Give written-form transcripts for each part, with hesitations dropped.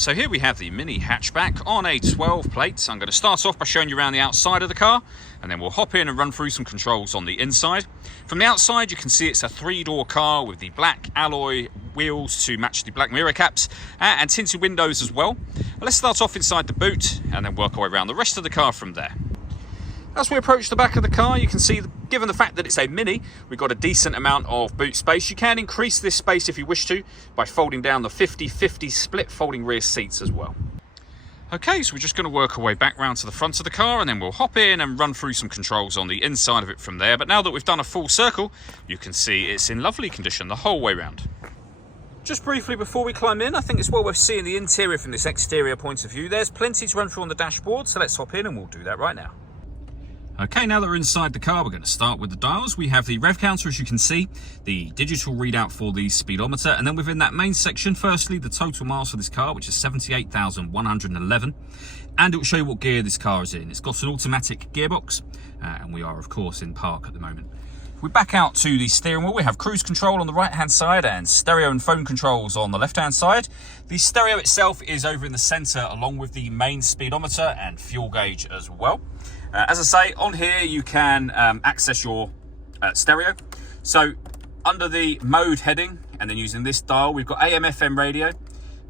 So here we have the Mini hatchback on a 12 plate. I'm going to start off by showing you around the outside of the car, and then we'll hop in and run through some controls on the inside. From the outside you can see it's a 3-door car with the black alloy wheels to match the black mirror caps and tinted windows as well. Let's start off inside the boot and then work our way around the rest of the car from there. As we approach the back of the car, you can see, given the fact that it's a Mini, we've got a decent amount of boot space. You can increase this space if you wish to by folding down the 50-50 split folding rear seats as well. Okay, so we're just going to work our way back round to the front of the car and then we'll hop in and run through some controls on the inside of it from there. But now that we've done a full circle, you can see it's in lovely condition the whole way round. Just briefly before we climb in, I think it's well worth seeing the interior from this exterior point of view. There's plenty to run through on the dashboard, so let's hop in and we'll do that right now. Okay, now that we're inside the car, we're going to start with the dials. We have the rev counter, as you can see, the digital readout for the speedometer, and then within that main section, firstly, the total miles for this car, which is 78,111, and it will show you what gear this car is in. It's got an automatic gearbox, and we are, of course, in park at the moment. If we back out to the steering wheel, we have cruise control on the right-hand side and stereo and phone controls on the left-hand side. The stereo itself is over in the centre, along with the main speedometer and fuel gauge as well. As I say, on here you can access your stereo. So under the mode heading, and then using this dial, we've got AM/FM radio,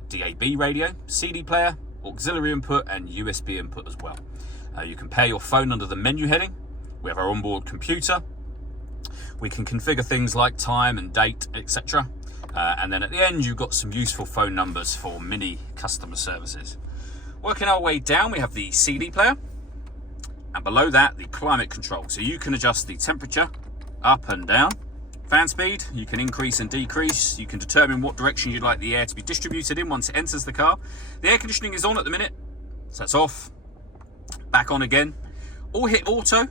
DAB radio, CD player, auxiliary input and USB input as well. You can pair your phone under the menu heading. We have our onboard computer. We can configure things like time and date, etc. And then at the end, you've got some useful phone numbers for Mini customer services. Working our way down, we have the CD player. And below that, the climate control. So you can adjust the temperature up and down. Fan speed, you can increase and decrease. You can determine what direction you'd like the air to be distributed in once it enters the car. The air conditioning is on at the minute, so that's off. Back on again. All hit auto.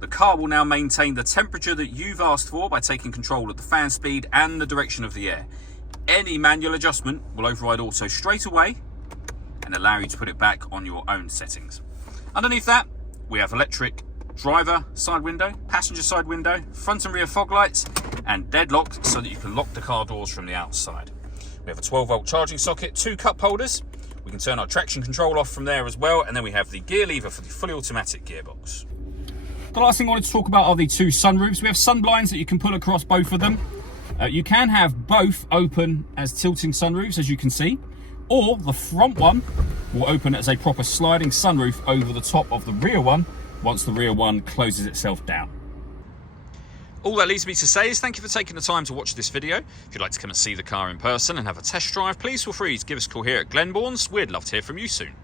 The car will now maintain the temperature that you've asked for by taking control of the fan speed and the direction of the air. Any manual adjustment will override auto straight away and allow you to put it back on your own settings. Underneath that, we have electric driver side window, passenger side window, front and rear fog lights, and deadlock so that you can lock the car doors from the outside. We have a 12-volt charging socket, 2 cup holders. We can turn our traction control off from there as well, and then we have the gear lever for the fully automatic gearbox. The last thing I wanted to talk about are the 2 sunroofs. We have sun blinds that you can pull across both of them. You can have both open as tilting sunroofs, as you can see, or the front one will open as a proper sliding sunroof over the top of the rear one once the rear one closes itself down. All that leaves me to say is thank you for taking the time to watch this video. If you'd like to come and see the car in person and have a test drive, please feel free to give us a call here at Glenbourne's. We'd love to hear from you soon.